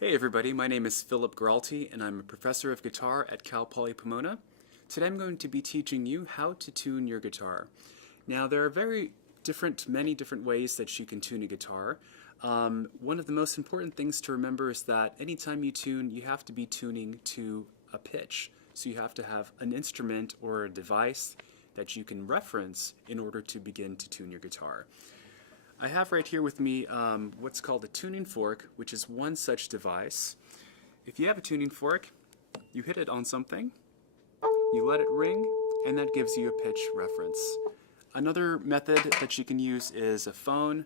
Hey everybody, my name is Philip Gralty and I'm a professor of guitar at Cal Poly Pomona. Today I'm going to be teaching you how to tune your guitar. Now there are many different ways that you can tune a guitar. One of the most important things to remember is that anytime you tune, you have to be tuning to a pitch. So you have to have an instrument or a device that you can reference in order to begin to tune your guitar. I have right here with me what's called a tuning fork, which is one such device. If you have a tuning fork, you hit it on something, you let it ring, and that gives you a pitch reference. Another method that you can use is a phone.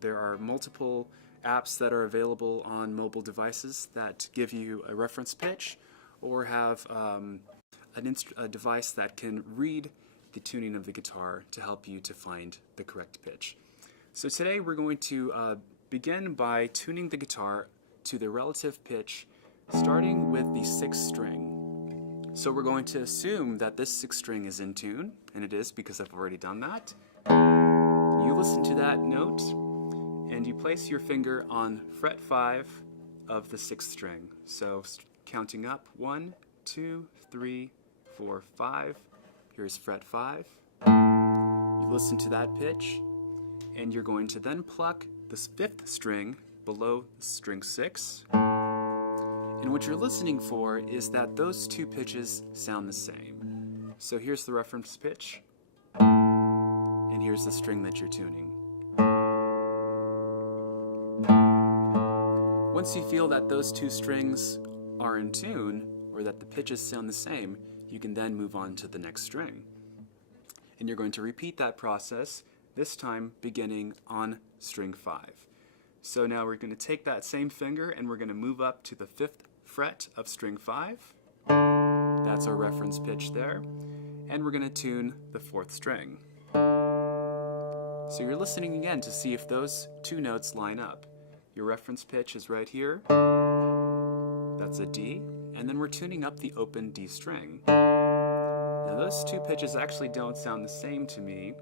There are multiple apps that are available on mobile devices that give you a reference pitch, or have a device that can read the tuning of the guitar to help you to find the correct pitch. So today we're going to begin by tuning the guitar to the relative pitch, starting with the 6th string. So we're going to assume that this 6th string is in tune, and it is because I've already done that. You listen to that note, and you place your finger on fret 5 of the 6th string. So counting up, 1, 2, 3, 4, 5. Here's fret 5. You listen to that pitch, and you're going to then pluck the 5th string below string 6. And what you're listening for is that those two pitches sound the same. So here's the reference pitch, and here's the string that you're tuning. Once you feel that those two strings are in tune, or that the pitches sound the same, you can then move on to the next string. And you're going to repeat that process, this time beginning on string 5. So now we're going to take that same finger and we're going to move up to the 5th fret of string 5. That's our reference pitch there. And we're going to tune the 4th string. So you're listening again to see if those two notes line up. Your reference pitch is right here. That's a D. And then we're tuning up the open D string. Now those two pitches actually don't sound the same to me.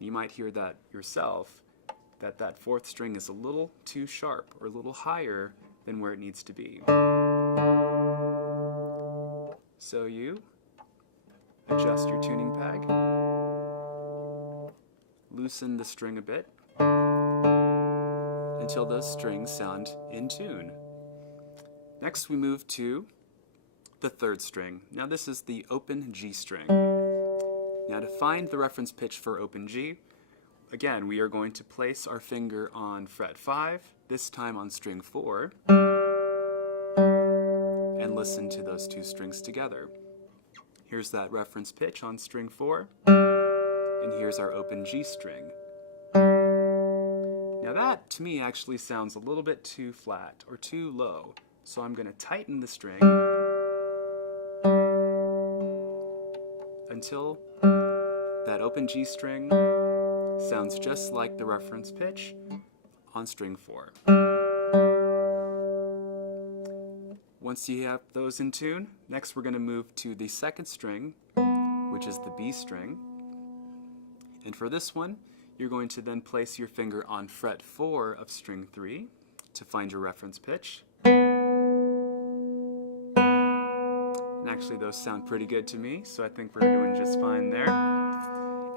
You might hear that yourself, that 4th string is a little too sharp or a little higher than where it needs to be. So you adjust your tuning peg, loosen the string a bit until those strings sound in tune. Next we move to the 3rd string. Now this is the open G string. Now to find the reference pitch for open G, again we are going to place our finger on fret 5, this time on string 4, and listen to those two strings together. Here's that reference pitch on string 4, and here's our open G string. Now that to me actually sounds a little bit too flat or too low, so I'm going to tighten the string until that open G string sounds just like the reference pitch on string 4. Once you have those in tune, next we're going to move to the 2nd string, which is the B string. And for this one, you're going to then place your finger on fret 4 of string 3 to find your reference pitch. And actually those sound pretty good to me, so I think we're doing just fine there.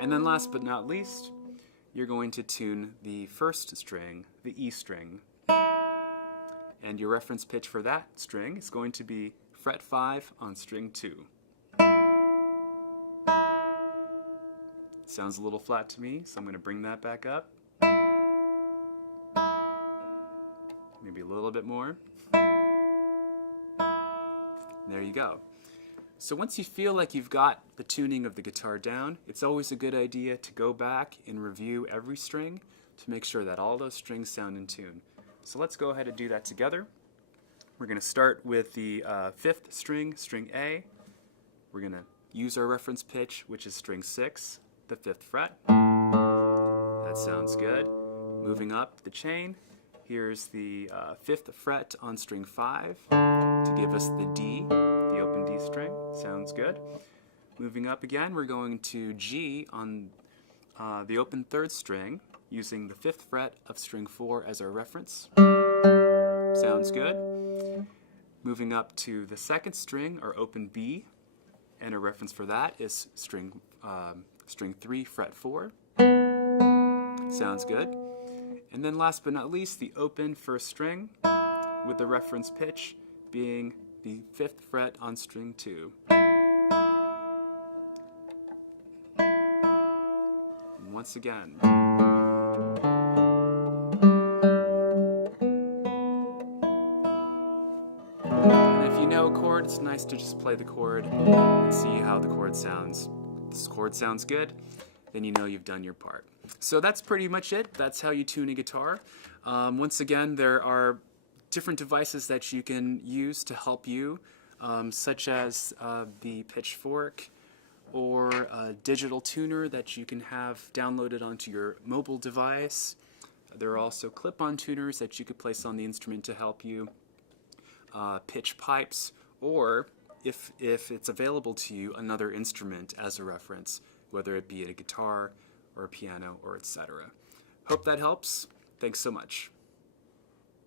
And then last but not least, you're going to tune the 1st string, the E string. And your reference pitch for that string is going to be fret 5 on string 2. Sounds a little flat to me, so I'm going to bring that back up. Maybe a little bit more. There you go. So once you feel like you've got the tuning of the guitar down, it's always a good idea to go back and review every string to make sure that all those strings sound in tune. So let's go ahead and do that together. We're going to start with the 5th string, string A. We're going to use our reference pitch, which is string 6, the 5th fret. That sounds good. Moving up the chain, here's the 5th fret on string 5 to give us the D, the open D string. Sounds good. Moving up again, we're going to G on the open 3rd string, using the 5th fret of string 4 as our reference. Sounds good. Moving up to the second string, or open B, and a reference for that is string 3, fret 4. Sounds good. And then last but not least, the open first string with the reference pitch being the 5th fret on string 2. And once again. And if you know a chord, it's nice to just play the chord and see how the chord sounds. If this chord sounds good, then you know you've done your part. So that's pretty much it. That's how you tune a guitar. Once again, there are different devices that you can use to help you, such as the pitchfork or a digital tuner that you can have downloaded onto your mobile device. There are also clip-on tuners that you could place on the instrument to help you pitch pipes, or if it's available to you, another instrument as a reference, whether it be a guitar or a piano or etc. Hope that helps. Thanks so much.